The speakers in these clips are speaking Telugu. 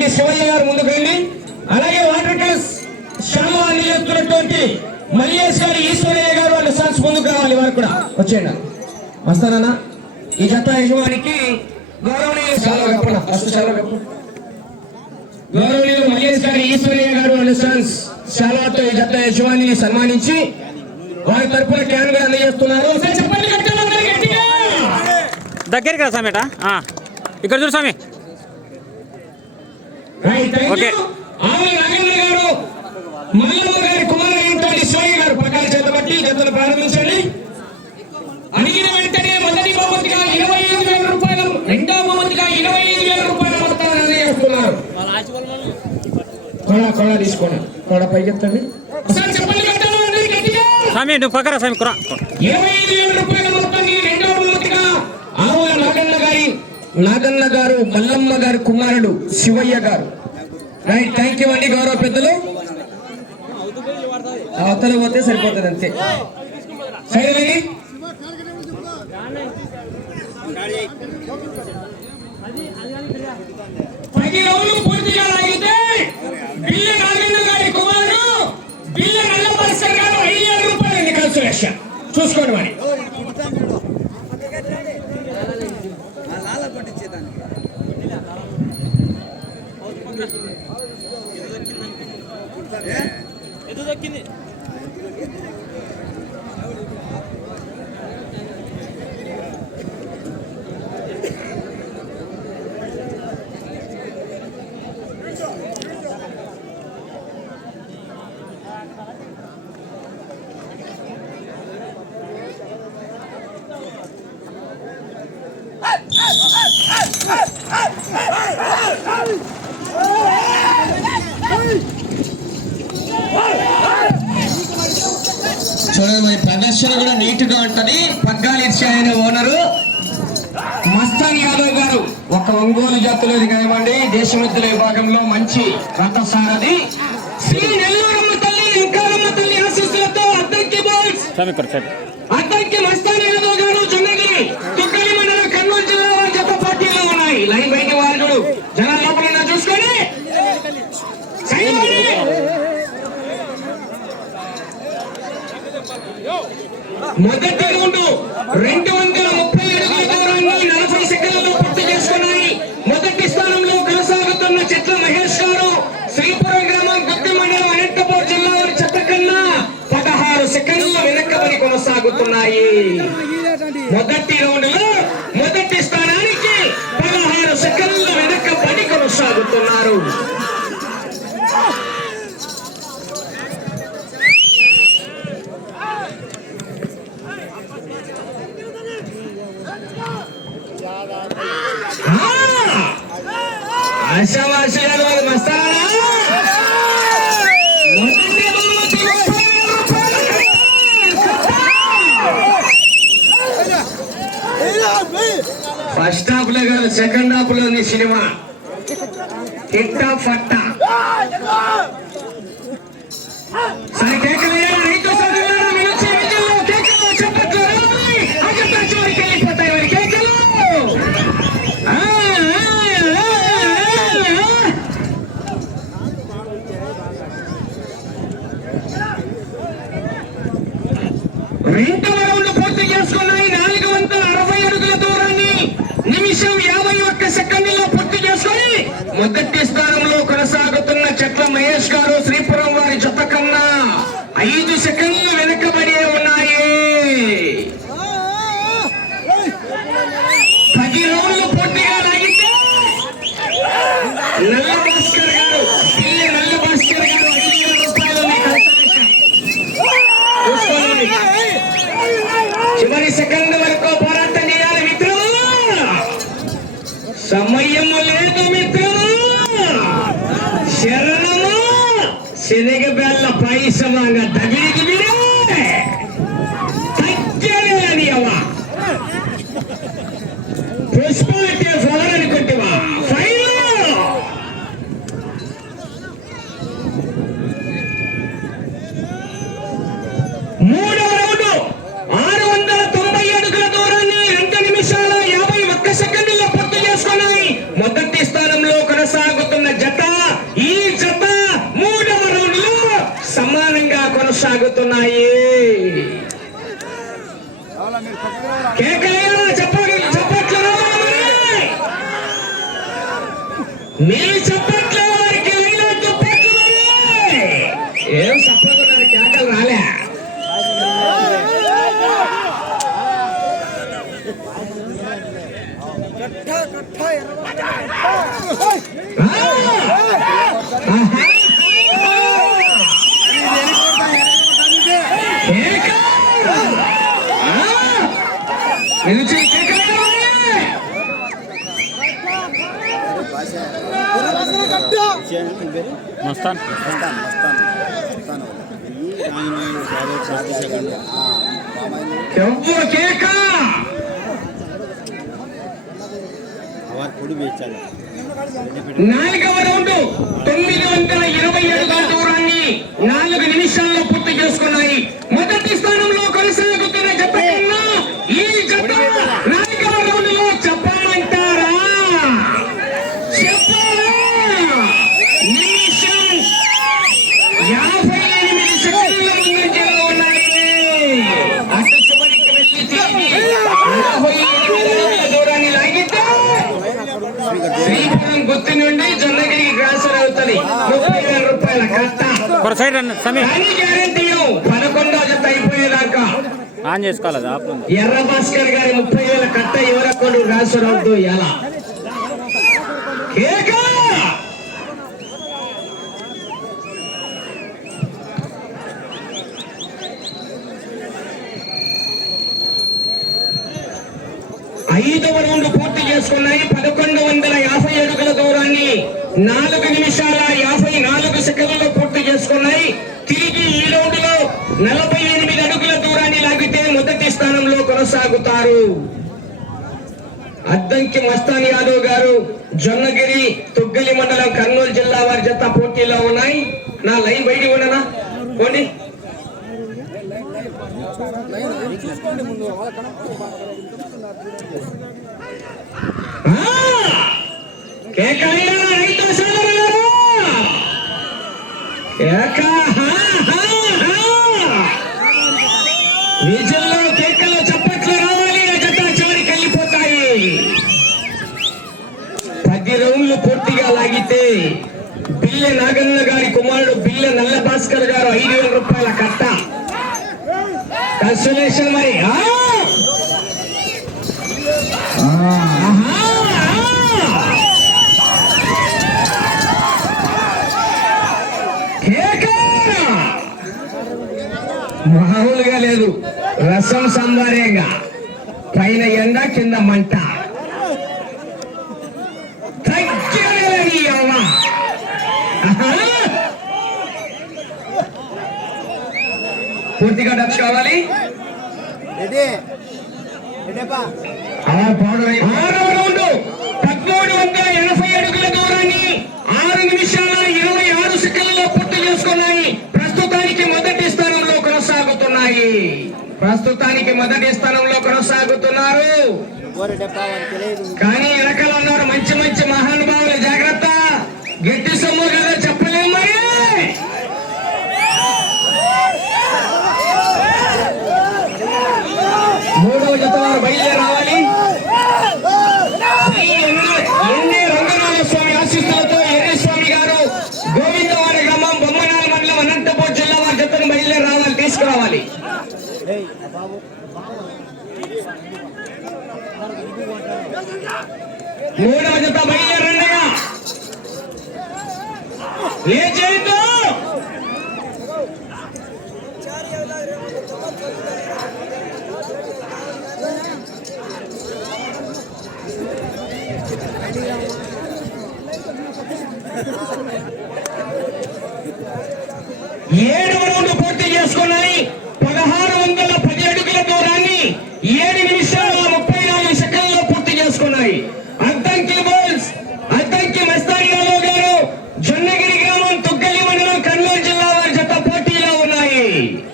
అయినటువంటి శివయ్య గారు ముందుకు రండి. అలాగే వాటర్ క్లాస్ శ్రమ అందిస్తున్నటువంటి మల్లేష్ గారు ఈశ్వరయ్య గారు వాళ్ళ సన్స్ ముందుకు రావాలి వారు కూడా. వచ్చేయండి. వస్తానన్నా ఈ జత యజమానికి గౌరవనీయ గౌరవనీయులు మల్లేష్ గారు ఈశ్వరయ్య గారు వాళ్ళ సన్స్ శాలవాతో ఈ జత యజమానిని సన్మానించి వారి తరఫున క్యాన్ కూడా అందజేస్తున్నారు. దగ్గరికి రా సమేట. ఇక్కడ చూడు స్వామి right thank okay. You Avula Nagendra గారు మల్లమ్మ గారి కుమారుడు శివయ్య గారు పక్కన చేతబట్టి జతలు ప్రారంభించండి. అడిగిన వెంటనే మొదటి బహుమతిగా ఇరవై ఐదు వేల రూపాయలు రెండో బహుమతిగా ఇరవై ఐదు వేల రూపాయల మొత్తాన్ని అందజేస్తున్నారు. కొడ కొడ తీసుకోండి. కొడ. స్వామి నువ్వు స్వామి కురా. ఇరవై ఐదు వేల రూపాయల మొత్తాన్ని రెండో బహుమతిగా ఆవుల నాగన్న గారి నాగన్న గారు మల్లమ్మ గారి కుమారుడు శివయ్య గారు. రైట్ థ్యాంక్ యూ అండి గౌరవ పెద్దలు. అవతల పోతే సరిపోతుంది అంతే. సరే పది రోజులు పూర్తిగా లాగితే బిల్ల నాగన్న గారి కుమారుడు బిల్ల నల్లపరిసర్ గారు ఐదు వేల రూపాయలు అండి సురేష చూసుకోండి మరి. చూడండి ఉంటది. పగ్గాలు ఇచ్చి ఆయన ఓనరు. మస్తాన్ యాదవ్ గారు ఒక ఒంగోలు జాతులది కానివ్వండి దేశముద్దుల విభాగంలో మంచి రథసారథి. శ్రీ నెల్లూరమ్మ తల్లి వెంకాలమ్మ తల్లి ఆశీస్సులతో అద్దంకి బాల్స్. అద్దంకి యాదవ్ గారు చంద్రగిరి తుక్కలి మండలం కర్నూలు జిల్లా వారి జత పార్టీలో ఉన్నాయి లైన్ బయట వారు జనాల లోపల ఉన్నా చూసుకొని సైనికులు. మొదటి రౌండ్ రెండు వందల ముప్పై అడుగుల దూరాన్ని నలభై సెకండ్లలో పూర్తి చేసుకున్నాయి. మొదటి స్థానంలో కొనసాగుతున్న చెట్ల మహేష్ గారు శ్రీపురం గ్రామం గుత్తి మండలం అనంతపురం జిల్లా వారి చెత్త కన్నా పదహారు సెకండ్ల వెనకబడి కొనసాగుతున్నాయి. మొదటి రౌండ్లో మొదటి స్థానానికి పదహారు సెకండ్ల వెనకబడి కొనసాగుతున్నారు. ఆశావాసులు వాళ్ళు మస్తానా మొదటి బహుమతి ముప్పై వేల రూపాయలు. ఫస్ట్ హాఫ్లో కాదు సెకండ్ హాఫ్లోని సినిమా టిట్టా ఫట్టా సరే కేకలు వేయాలి, రైతు సోదరులారా, మీ నుంచి విజయంలో కేకలు, చప్పట్లు రావాలి. అగ్రత చివరికి వెళ్ళిపోతాయి మరి కేకలు. ఆ, ఆ, ఆ, ఆ. రెండవ రౌండ్ పూర్తి చేసుకున్నాయి నాలుగు వందల అరవై అడుగుల దూరాన్ని నిమిషం యాభై ఒక్క సెకండ్లో పూర్తి చేసుకొని మొదటి స్థానంలో కొనసాగుతున్న చెట్ల మహేష్ గారు శ్రీపురం వారి జత కన్నా ఐదు సెకండ్లు వెనుకబడి ఉన్నాయి పది రౌండ్లు పూర్తిగా లాగితే నల్ల భాస్కర్ గారు పిల్లి నల్ల భాస్కర్ గారు ఐదు వేల రూపాయలు మీ కన్సలేషన్. చూసుకోండి చివరి సెకండ్ వరకు పోరాటం చేయాలి మిత్రులు సమయం లేదు మిత్రులు శరణము శనగ బెల్ల జరుగుతున్నాయి. కేకలు నిలిచి కేకలు రావాలి. మస్తాన్ నాలుగవ రౌండ్ తొమ్మిది వందల ఇరవై అడుగుల దూరాన్ని నాలుగు నిమిషాల్లో పూర్తి చేసుకున్నాయి మొదటి స్థానంలో కలిసి జత కన్నా ఈ జత నాలుగవ రౌండ్లో చెప్పమంటారా చెప్పాలా నిమిషం యాభై ఎనిమిది సెకండ్ల ముందంజలో ఉన్నాయి అటు చివరికి వెళ్ళి తిరిగి యాభై ఎనిమిది అడుగుల దూరాన్ని లాగితే శ్రీపురం గుత్తి నుండి జొన్నగిరికి ట్రాన్స్ఫర్ అవుతుంది ముప్పై వేల రూపాయల కట్ట ఒక సైడ్ రండి సమీ. ఆన్ చేసుకోవాలి ఎర్ర భాస్కర్ గారి ముప్పై వేల కట్ట అవుతూ ఎలా? ఐదవ రౌండ్ పూర్తి చేసుకున్నాయి పదకొండు వందల యాభై అడుగుల దూరాన్ని నాలుగు నిమిషాల యాభై నాలుగు సెకండ్లలో పూర్తి చేసుకున్నాయి తిరిగి ఈ రౌండ్లో నలభై ఎనిమిది అడుగుల దూరాన్ని లాగితే మొదటి స్థానంలో అద్దంకి మస్తాన్ యాదవ్ గారు జొన్నగిరి తుగ్గలి మండలం కర్నూలు జిల్లా వారి జత పోటీలో ఉన్నాయి. నా లైన్ బయట ఉండనా? పోండి. విజయ బిల్ల నాగన్న గారి కుమారుడు బిల్ల నల్ల భాస్కర్ గారు ఐదు వేల రూపాయల కట్ట. కన్సులేషన్ మరి. మామూలుగా లేదు. రసం సంబారేగా. పైన ఎండ కింద మంట. పూర్తిగా డచ్ కావాలి. పదమూడు వందల ఎనభై అడుగుల దూరాన్ని ఆరు నిమిషాల ఇరవై ఆరు సెకండ్లలో పూర్తి చేసుకున్నాయి. ప్రస్తుతానికి మొదటి స్థానంలో కొనసాగుతున్నాయి. ప్రస్తుతానికి మొదటి స్థానంలో కొనసాగుతున్నారు. కానీ వెనకాల ఉన్నారు మంచి మంచి మహానుభావులు జాగ్రత్త గట్టి సొమ్ము కదా చెప్పలేం మరి మూడవ జత వారు బయలుదేరి రావాలి శ్రీ ఎన్నే- ఎన్నే రంగనాథ స్వామి ఆశీస్సులతో ఎర్రి స్వామి గారు గోవిందవాడ గ్రామం బొమ్మనాల మండలం అనంతపూర్ జిల్లా వారి జతను బయలుదేరి రావాలి తీసుకురావాలి ఏయ్ బాబు మూడవ జత బయలుదేరండిగా ఏ చేయొద్దు రౌండ్ పూర్తి చేసుకున్నాయి పదహారు వందల పది అడుగుల దూరాన్ని ఏడు నిమిషాల ముప్పై నాలుగు సెకండ్లలో పూర్తి చేసుకున్నాయి అద్దంకి బోల్స్ అద్దంకి మస్తానియాలో గారు జొన్నగిరి గ్రామం తుగ్గలి మండలం కర్నూలు జిల్లా వారి జత పోటీలో ఉన్నాయి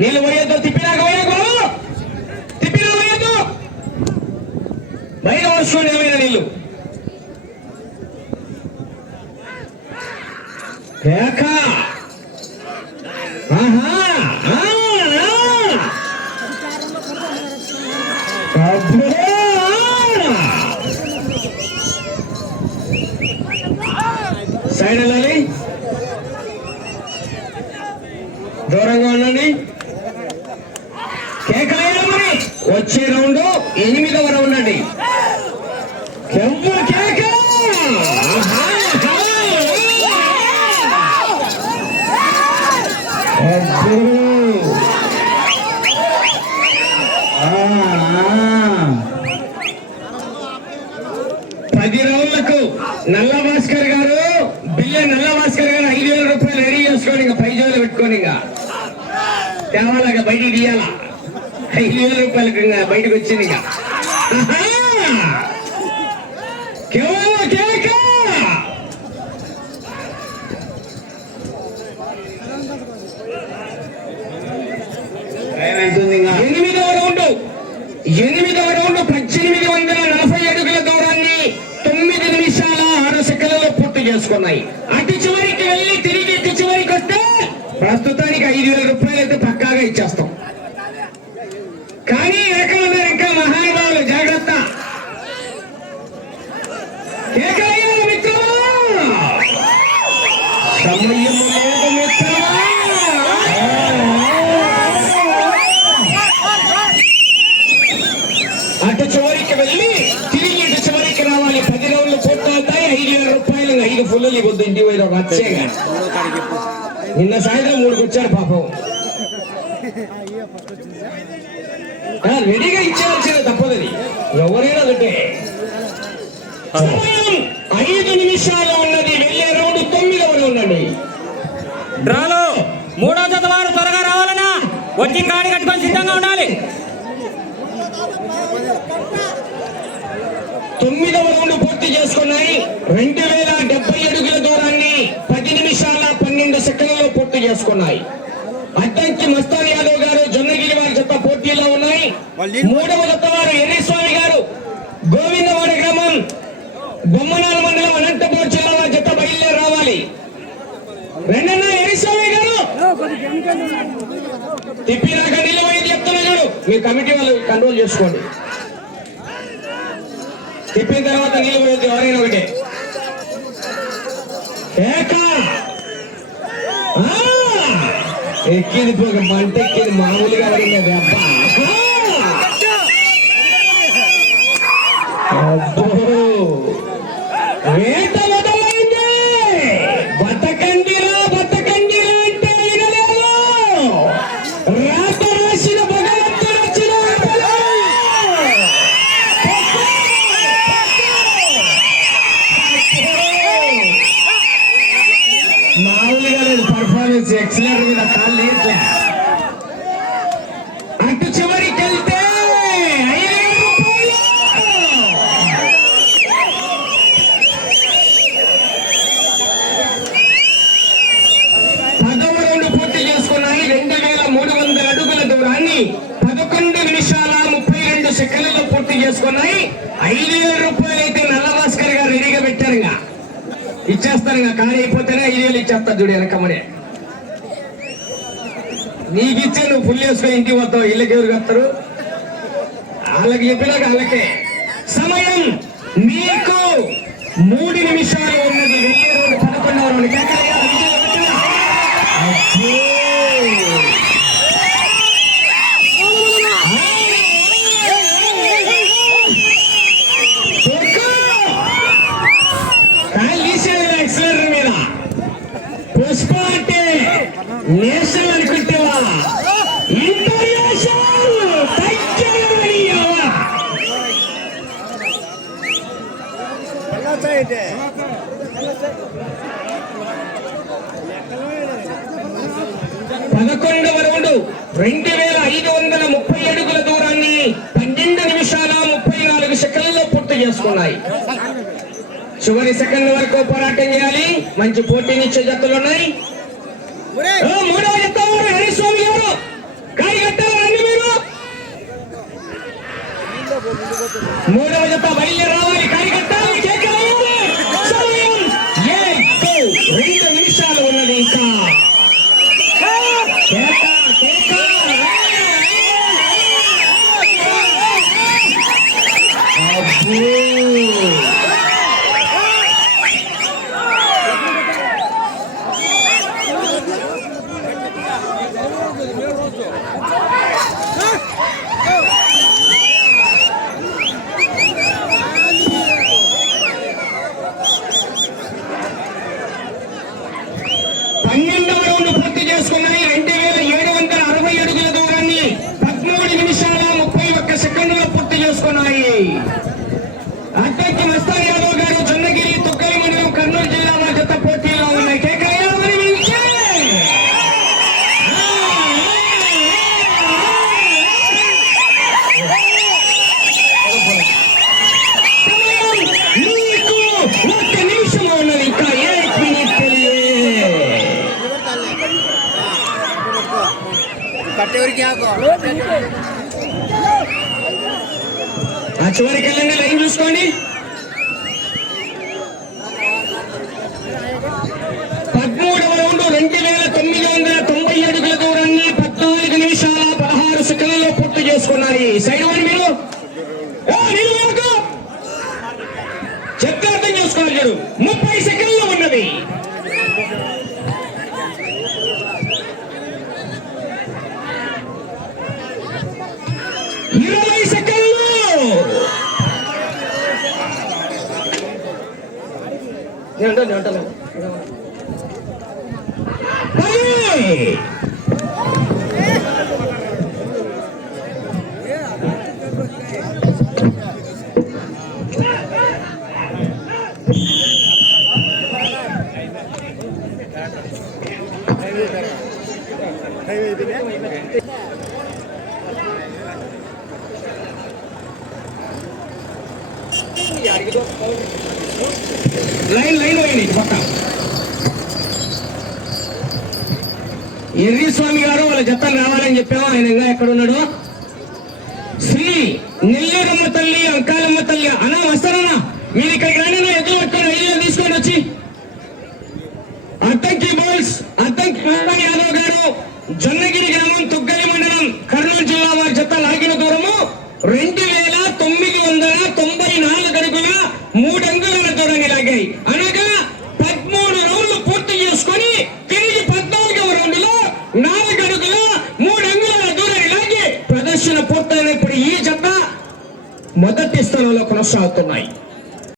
నీళ్ళు పోయేదో తిప్పినాక పోయకు తిప్పినా పోయేదు బయట వస్తూ నిలవైన నీళ్ళు కేక ఆహా ఆ, ఆ. అబ్బో! సైడ్ వెళ్ళాలి దూరంగా ఉండండి కేకలేదా మరి వచ్చే రౌండ్ ఎనిమిదవ రౌండ్ అండి కెవ్వ కేక ఆహా, ఆహా. అబ్బో. ఆ, ఆ. పది రౌండ్లకు నల్ల భాస్కర్ గారు బిల్ల నల్ల భాస్కర్ గారు ఐదు వేల రూపాయలు రెడీ చేసుకోండి ఇంకా పై జోలు పెట్టుకోండి ఇంకా తేవాలగా బయటికి తీయాలా ఐదు వేల రూపాయలకు బయటకు వచ్చింది ఇంకా. ఎనిమిదవ రౌండ్. ఎనిమిదవ రౌండ్ పద్దెనిమిది వందల నలభై అడుగుల దూరాన్ని తొమ్మిది నిమిషాల ఆరు సెకండ్లలో పూర్తి చేసుకున్నాయి. అటు చివరికి వెళ్ళి తిరిగి ప్రస్తుతానికి ఐదు వేల రూపాయలు అయితే పక్కాగా ఇచ్చేస్తాం. కానీ ఏకమన్నారు ఇంకా మహానుభావులు జాగ్రత్త. మిత్రమా? అటు చివరికి వెళ్ళి తిరిగి ఇటు చివరికి రావాలి. పది రోజులు పూర్తవుతాయి. ఐదు వేల రూపాయలు ఐదు ఫుల్లు ఇవ్వద్దు. ఇంటి పోయి ఒక వచ్చేగా నిన్న సాయంత్రం మూడుకి వచ్చారు పాపం రెడీగా ఇచ్చేయాల్సిన తప్పదని. ఎవరైనా సమయం ఐదు నిమిషాలు ఉన్నది వెళ్ళే రౌండ్ తొమ్మిదవ రౌండ్ అండి డ్రాలో మూడో జత వారు త్వరగా రావాలన్నా వచ్చి కాడి కట్టుకొని సిద్ధంగా ఉండాలి. తొమ్మిదవ రౌండ్ పూర్తి చేసుకున్నాయి. రెండు వేల డెబ్బై అడుగుల దూరాన్ని పది నిమిషాల పన్నెండు సెకండ్లలో పూర్తి చేసుకున్నాయి. అద్దంకి మస్తాన్ యాదవ్ గారు జొన్నగిరి వారి జత పోటీలో ఉన్నాయి. మూడవ జత వారు ఎర్రిస్వామి గారు. గోవిందవాడ గ్రామం బొమ్మనాల మండలం అనంతపురం జిల్లా వారి జత బయలుదేరి రావాలి. రెండన్న ఎర్రిస్వామి గారు! తిప్పినాక నిలబడి చెప్తున్నా చూడు. మీ కమిటీ వాళ్ళు కంట్రోల్ చేసుకోండి. తిప్పిన తర్వాత పోయేది ఎవరైనా ఒకటే. ఎక్కింది పోక మంట ఎక్కింది మామూలుగా ఉన్నది అబ్బా! ఐదు వేల రూపాయలు అయితే నల్లభాస్కర్ గారు రెడీగా పెట్టారు ఇంకా. ఇచ్చేస్తారు ఇంకా. ఖాళీ అయిపోతేనే ఐదు వేలు ఇచ్చేస్తా చూడు వెనకమ్మనే నీకు ఇచ్చే నువ్వు ఫుల్ వేసుకొని ఇంటికి పోతావు ఇళ్ళకి ఎవరు వస్తారు వాళ్ళకి చెప్పినాక వాళ్ళకే. సమయం మీకు మూడు నిమిషాలు రౌండ్ వేల ఐదు వందల ముప్పై అడుగుల దూరాన్ని పన్నెండు నిమిషాల ముప్పై నాలుగు సెకండ్లలో పూర్తి చేసుకున్నాయి. చివరి సెకండ్ వరకు పోరాటం చేయాలి. మంచి పోటీనిచ్చే జతలు ఉన్నాయి. మూడవ జత వారు హరిస్వామి గారు. కాయ కట్టారు రండి మీరు. మూడవ జత బయలుదేరి ಸೈಡ್ నెల్లూరమ్మ తల్లి అంకాలమ్మ తల్లి అనా వస్తారన్నా మీరు ఇక్కడికి throughout the night.